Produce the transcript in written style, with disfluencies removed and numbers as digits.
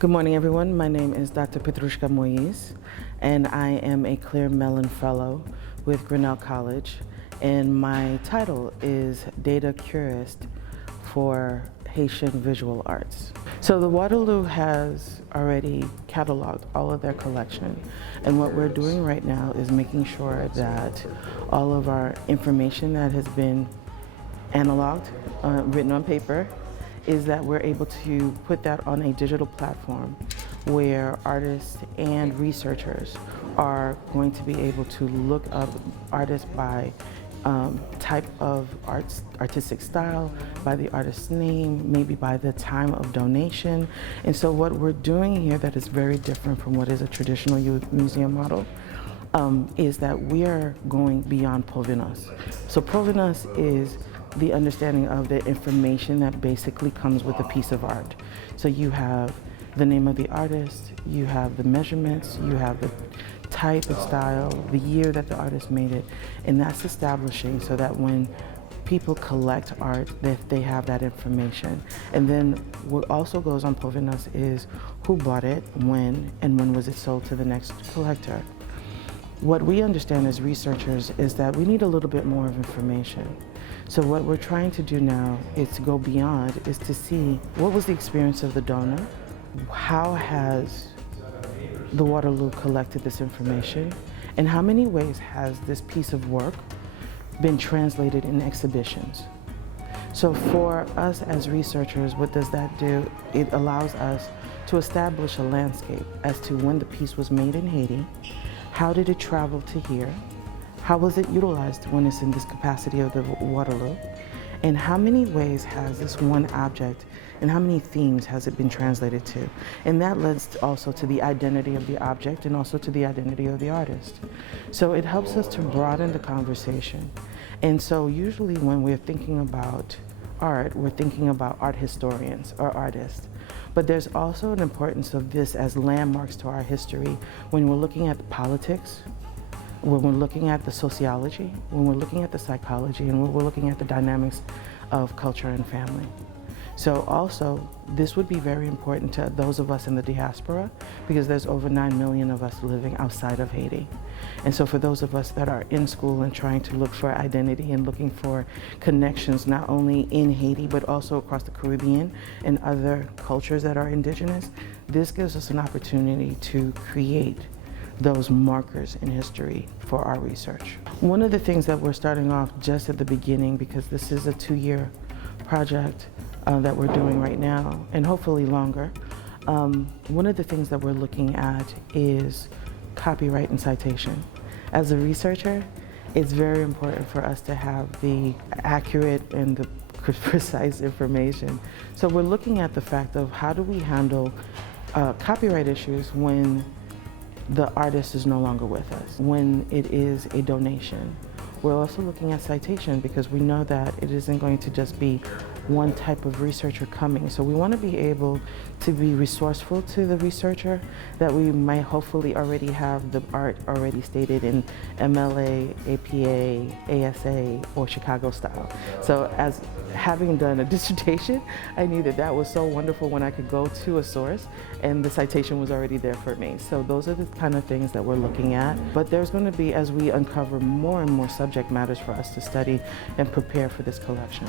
Good morning, everyone. My name is Dr. Petrouchka Moise, and I am a Clear Mellon Fellow with Grinnell College, and my title is Data Curist for Haitian Visual Arts. So the Waterloo has already cataloged all of their collection, and what we're doing right now is making sure that all of our information that has been analoged, written on paper, is that we're able to put that on a digital platform where artists and researchers are going to be able to look up artists by type of artistic style, by the artist's name, maybe by the time of donation. And so what we're doing here that is very different from what is a traditional museum model is that we are going beyond provenance. So provenance is the understanding of the information that basically comes with a piece of art. So you have the name of the artist, you have the measurements, you have the type and style, the year that the artist made it, and that's establishing so that when people collect art, that they have that information. And then what also goes on provenance is who bought it, when, and when was it sold to the next collector. What we understand as researchers is that we need a little bit more of information. So what we're trying to do now is to go beyond, is to see what was the experience of the donor, how has the Waterloo collected this information, and how many ways has this piece of work been translated in exhibitions. So for us as researchers, what does that do? It allows us to establish a landscape as to when the piece was made in Haiti, how did it travel to here, how was it utilized when it's in this capacity of the Waterloo, and how many ways has this one object and how many themes has it been translated to? And that leads also to the identity of the object and also to the identity of the artist. So it helps us to broaden the conversation. And so usually when we're thinking about art, we're thinking about art historians or artists. But there's also an importance of this as landmarks to our history when we're looking at the politics, when we're looking at the sociology, when we're looking at the psychology, and when we're looking at the dynamics of culture and family. So also, this would be very important to those of us in the diaspora because there's over 9 million of us living outside of Haiti. And so for those of us that are in school and trying to look for identity and looking for connections not only in Haiti but also across the Caribbean and other cultures that are indigenous, this gives us an opportunity to create those markers in history for our research. One of the things that we're starting off just at the beginning, because this is a 2-year project that we're doing right now, and hopefully longer, one of the things that we're looking at is copyright and citation. As a researcher, it's very important for us to have the accurate and the precise information. So we're looking at the fact of how do we handle copyright issues when the artist is no longer with us, when it is a donation. We're also looking at citation because we know that it isn't going to just be one type of researcher coming. So we want to be able to be resourceful to the researcher, that we might hopefully already have the art already stated in MLA, APA, ASA, or Chicago style. So as having done a dissertation, I knew that that was so wonderful when I could go to a source and the citation was already there for me. So those are the kind of things that we're looking at. But there's going to be, as we uncover more and more subject matters for us to study and prepare for this collection.